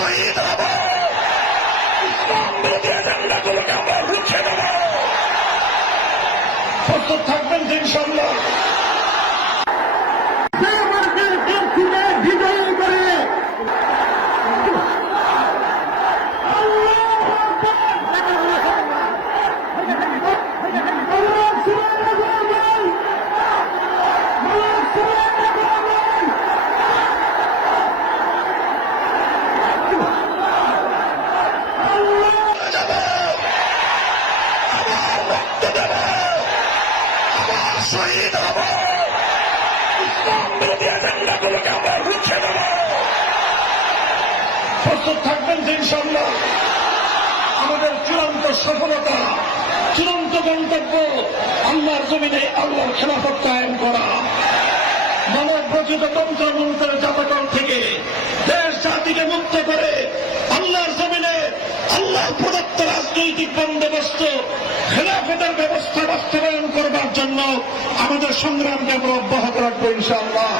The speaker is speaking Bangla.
শহীদ হব, ইসলাম বিরোধী এজেন্ডাগুলোকে আমরা রুখে দেব। প্রস্তুত থাকবেন ইনশাআল্লাহ। বিজয়ী করে শহীদ হব, ইসলাম বিরোধী এজেন্ডাগুলোকে আমরা রুখে দেব। প্রস্তুত থাকবেন ইনশাআল্লাহ। আমাদের চূড়ান্ত সফলতা, চূড়ান্ত গন্তব্য আল্লাহর জমিনে আল্লাহর খেলাফত কায়েম করা, মানব রচিত তন্ত্রমন্ত্রের জাতকল থেকে দেশ জাতিকে মুক্ত করে আল্লাহর জমিনে আল্লাহ প্রদত্ত রাজনৈতিক বন্দোবস্ত খেলাফতের ব্যবস্থা বাস্তবায়ন করবার জন্য আমাদের সংগ্রামকে আমরা অব্যাহত রাখবো ইনশাআল্লাহ।